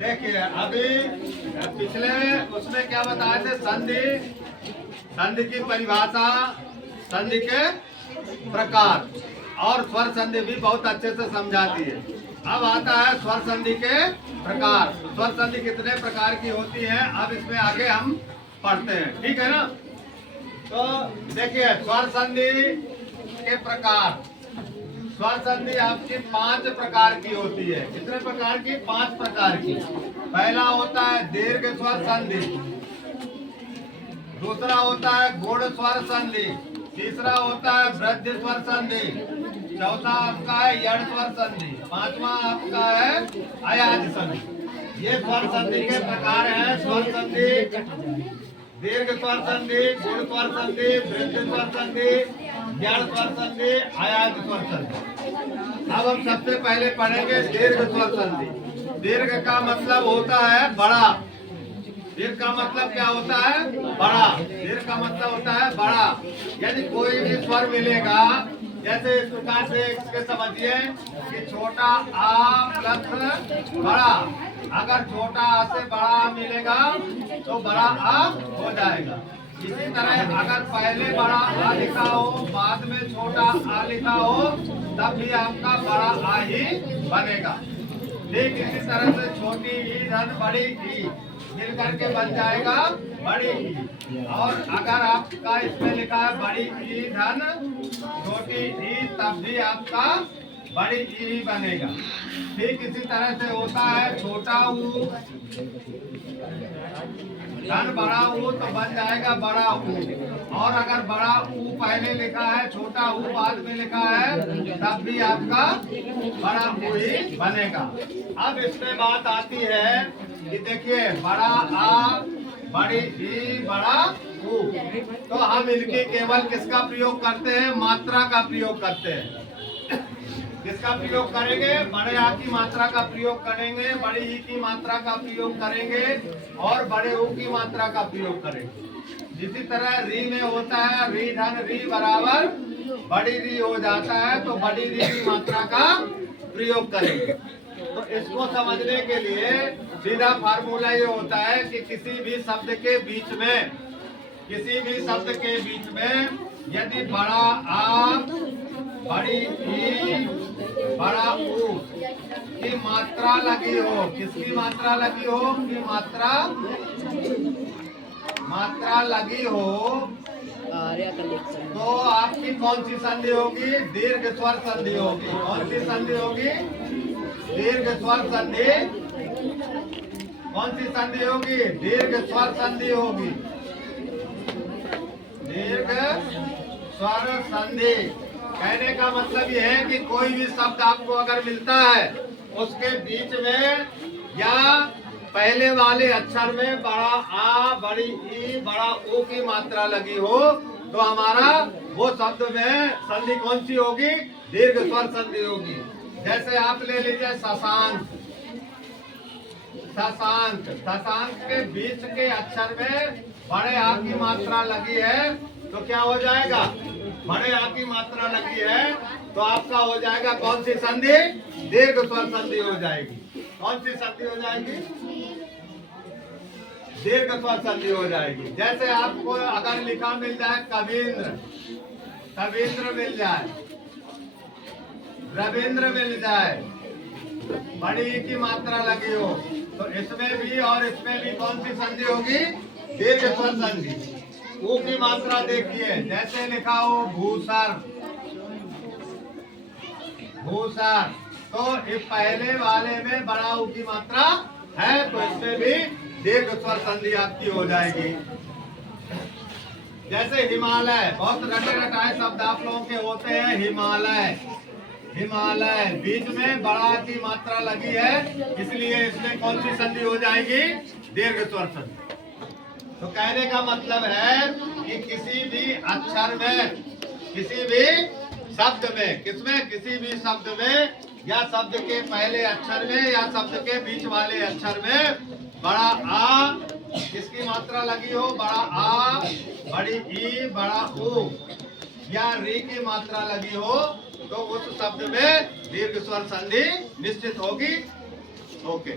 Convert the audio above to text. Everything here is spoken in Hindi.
देखिए अभी पिछले उसमें क्या बताए थे, संधि, संधि की परिभाषा, संधि के प्रकार और स्वर संधि भी बहुत अच्छे से समझाती है। अब आता है स्वर संधि के प्रकार। स्वर संधि कितने प्रकार की होती है, अब इसमें आगे हम पढ़ते हैं, ठीक है ना। तो देखिए स्वर संधि के प्रकार। स्वर संधि आपकी 5 प्रकार की होती है। कितने प्रकार की? 5 प्रकार की। पहला होता है दीर्घ स्वर संधि, दूसरा होता है गुण स्वर संधि, तीसरा होता है वृद्धि स्वर संधि, चौथा आपका है यण स्वर संधि, पांचवा आपका है अयाज संधि। ये स्वर संधि के प्रकार हैं। स्वर संधि दीर्घ स्वर संधि, गुण स्वर संधि, वृद्धि स्वर संधि, यण स्वर संधि, अयाज स्वर संधि। अब हम सबसे पहले पढ़ेंगे दीर्घ स्वर संधि। दीर्घ का मतलब होता है बड़ा। दीर्घ का मतलब क्या होता है? बड़ा। दीर्घ का मतलब होता है बड़ा, यानी कोई भी स्वर मिलेगा, जैसे इस प्रकार से इसके समझिए कि छोटा आ प्लस बड़ा, अगर छोटा आ से बड़ा मिलेगा तो बड़ा आ हो जाएगा। इसी तरह अगर पहले बड़ा आ लिखा हो, बाद में छोटा आ लिखा हो, तब भी आपका बड़ा आ ही बनेगा। ठीक इसी तरह से छोटी ई धन बड़ी ई मिलकर के बन जाएगा बड़ी ई। और अगर आपका इसमें लिखा है बड़ी ई धन छोटी ई, तब भी आपका बड़ी ई बनेगा। ठीक इसी तरह से होता है छोटा ऊ धन बड़ा ऊ तो बन जाएगा बड़ा ऊ। और अगर बड़ा ऊ पहले लिखा है, छोटा ऊ बाद में लिखा है, तब भी आपका बड़ा ऊ ही बनेगा। अब इसमें बात आती है कि देखिए बड़ा आ, बड़ी ई, बड़ा ऊ, तो हम इनके केवल किसका प्रयोग करते हैं? मात्रा का प्रयोग करते हैं। किसका प्रयोग करेंगे? बड़े आ की मात्रा का प्रयोग करेंगे, बड़ी ई की मात्रा का प्रयोग करेंगे और बड़े ऊ की मात्रा का प्रयोग करेंगे। इसी तरह री में होता है री धन री बराबर बड़ी री हो जाता है, तो बड़ी री की मात्रा का प्रयोग करेंगे। तो इसको समझने के लिए सीधा फार्मूला ये होता है कि किसी भी शब्द के बीच में, किसी भी शब्द के बीच में यदि बड़ा आ, बड़ी ई, बड़ा ऊ की मात्रा लगी हो, किसकी मात्रा लगी हो? की मात्रा लगी हो, तो आपकी कौन सी संधि होगी? दीर्घ स्वर संधि होगी। कौन सी संधि होगी? दीर्घ स्वर संधि। कौन सी संधि होगी? दीर्घ स्वर संधि होगी। दीर्घ स्वर संधि कहने का मतलब यह है कि कोई भी शब्द आपको अगर मिलता है, उसके बीच में या पहले वाले अक्षर में बड़ा आ, बड़ी ई, बड़ा ऊ की मात्रा लगी हो, तो हमारा वो शब्द में संधि कौन सी होगी? दीर्घ स्वर संधि होगी। जैसे आप ले लीजिए शशांक। शशांक, शशांक के बीच के अक्षर में बड़े आ की मात्रा लगी है, तो क्या हो जाएगा? बड़े आ की मात्रा लगी है, तो आपका हो जाएगा कौन सी संधि? दीर्घ स्वर संधि हो जाएगी। कौन सी संधि हो जाएगी? दीर्घ स्वर संधि हो जाएगी। जैसे आपको अगर लिखा मिल जाए कवींद्र, कवींद्र मिल जाए, रविंद्र मिल जाए, बड़ी ई की मात्रा लगी हो, तो इसमें भी और इसमें भी कौन सी संधि होगी? दीर्घ स्वर संधि। ऊ की मात्रा देखिए, जैसे लिखा हो भूसर, भूसर, तो इस पहले वाले में बड़ा ऊ की मात्रा है, तो इसमें भी दीर्घ स्वर संधि आपकी हो जाएगी। जैसे हिमालय, बहुत रटे रटाए शब्द आप लोगों के होते हैं। हिमालय, हिमालय बीच में बड़ा की मात्रा लगी है, इसलिए इसमें कौन सी संधि हो जाएगी? दीर्घ स्वर संधि। तो कहने का मतलब है कि किसी भी अक्षर में, किसी भी शब्द में, किसमें? किसी भी शब्द में या शब्द के पहले अक्षर में या शब्द के बीच वाले अक्षर में बड़ा आ किसकी मात्रा लगी हो? बड़ा आ, बड़ी ई, बड़ा ऊ या री की मात्रा लगी हो, तो उस शब्द में दीर्घ स्वर संधि निश्चित होगी। ओके